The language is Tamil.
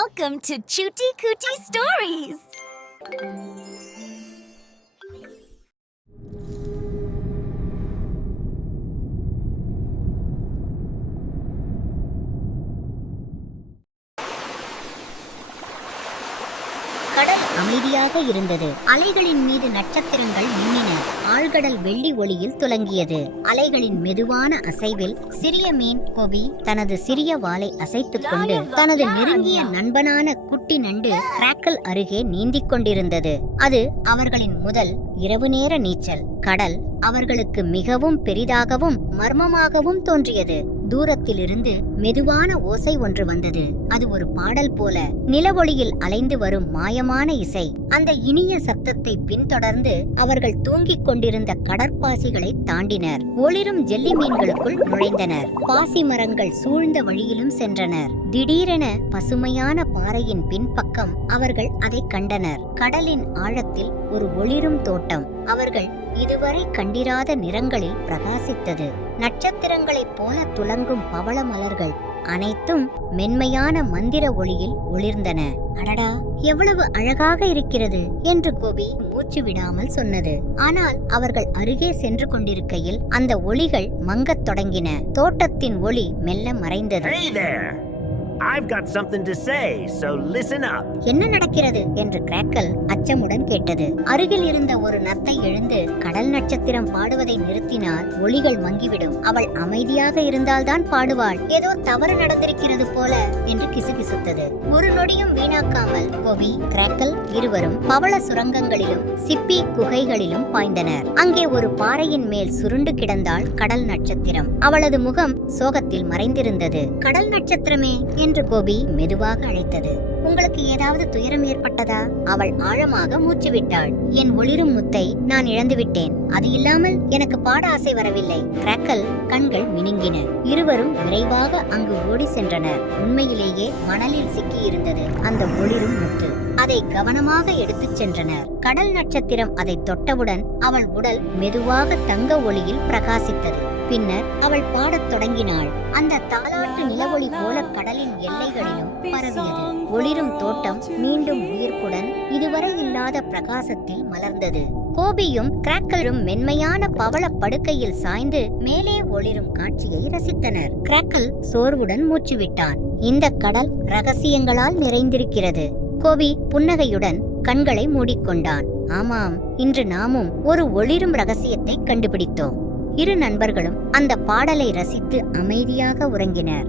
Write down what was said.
Welcome to Chuti Cootie Stories! கடல் அமைதியாக இருந்தது. அலைகளின் மீது நட்சத்திரங்கள் மின்னின. ஆழ்கடல் வெள்ளி ஒளியில் துலங்கியது. அலைகளின் மெதுவான அசைவில் சிறிய மீன் கோபி தனது சிறிய வாலை அசைத்துக் கொண்டு தனது நெருங்கிய நண்பனான குட்டி நண்டு கிராக்கல் அருகே நீந்திக் கொண்டிருந்தது. அது அவர்களின் முதல் இரவு நேர நீச்சல். கடல் அவர்களுக்கு மிகவும் பெரிதாகவும் மர்மமாகவும் தோன்றியது. தூரத்திலிருந்து மெதுவான ஓசை ஒன்று வந்தது. அது ஒரு பாடல் போல, நிலவொளியில் அலைந்து வரும் மாயமான இசை. அந்த இனிய சத்தத்தை பின்தொடர்ந்து அவர்கள் தூங்கிக் கொண்டிருந்த கடற்பாசிகளை தாண்டினர். ஒளிரும் ஜெல்லி மீன்களுக்குள் நுழைந்தனர். பாசி மரங்கள் சூழ்ந்த வழியிலும் சென்றனர். திடீரென பசுமையான பாறையின் பின்பக்கம் அவர்கள் அதை கண்டனர். கடலின் ஆழத்தில் ஒரு ஒளிரும் தோட்டம். அவர்கள் இதுவரை கண்டிராத நிறங்களில் பிரகாசித்தது. நட்சத்திரங்களைப் போல துலங்கும் பவள மலர்கள் அனைத்தும் மென்மையான மந்திர ஒளியில் ஒளிர்ந்தன. அடடா, எவ்வளவு அழகாக இருக்கிறது என்று கோபி மூச்சு விடாமல் சொன்னது. ஆனால் அவர்கள் அருகே சென்று கொண்டிருக்கையில் அந்த ஒளிகள் மங்கத் தொடங்கின. தோட்டத்தின் ஒளி மெல்ல மறைந்தது. I've got something to say, so listen up. என்ன நடக்கிறது என்று கிராக்கல் அச்சமுடன் கேட்டது. அருகில் இருந்த ஒரு நத்தை எழுந்து, கடல் நட்சத்திரம் பாடுவதை நிறுத்தினால் ஒளிகள் மங்கிவிடும். அவள் அமைதியாக இருந்தால்தான் பாடுவாள். ஏதோ தவறு நடந்திருக்கிறது போல என்று கிசுகிசுத்தது. ஒரு நொடியும் வீணாக்காமல் கோபி, கிராக்கல் இருவரும் பவள சுரங்கங்களிலும் சிப்பி குகைகளிலும் பாய்ந்தனர். அங்கே ஒரு பாறையின் மேல் சுருண்டு கிடந்தாள் கடல் நட்சத்திரம். அவளது முகம் சோகத்தில் மறைந்திருந்தது. கடல் நட்சத்திரமே என்று கோபி மெதுவாக அழைத்தது. உங்களுக்கு ஏதாவது துயரம் ஏற்பட்டதா? அவள் ஆழமாக மூச்சு விட்டாள். என் ஒளிரும் முத்தை நான் இழந்துவிட்டேன். அது இல்லாமல் எனக்கு பாட ஆசை வரவில்லை. கிராக்கல் கண்கள் மினுங்கின. இருவரும் விரைவாக அங்கு ஓடி சென்றனர். உண்மையிலேயே மணலில் சிக்கி இருந்தது அந்த ஒளிரும் முத்து. அதை கவனமாக எடுத்துச் சென்றனர். கடல் நட்சத்திரம் அதை தொட்டவுடன் அவள் உடல் மெதுவாக தங்க ஒளியில் பிரகாசித்தது. பின்னர் அவள் பாடத் தொடங்கினாள். அந்த தாலாட்டு நிலவொளி போல கடலின் எல்லைகளிலும் பரவியது. ஒளிரும் தோட்டம் மீண்டும் உயிர்ப்புடன் இதுவரை இல்லாத பிரகாசத்தில் மலர்ந்தது. கோபியும் கிராக்கலும் மென்மையான பவள படுக்கையில் சாய்ந்து மேலே ஒளிரும் காட்சியை ரசித்தனர். கிராக்கல் சோர்வுடன் மூச்சுவிட்டான். இந்த கடல் ரகசியங்களால் நிறைந்திருக்கிறது. கோபி புன்னகையுடன் கண்களை மூடிக்கொண்டான். ஆமாம், இன்று நாமும் ஒரு ஒளிரும் ரகசியத்தை கண்டுபிடித்தோம். இரு நண்பர்களும் அந்த பாடலை ரசித்து அமைதியாக உறங்கினர்.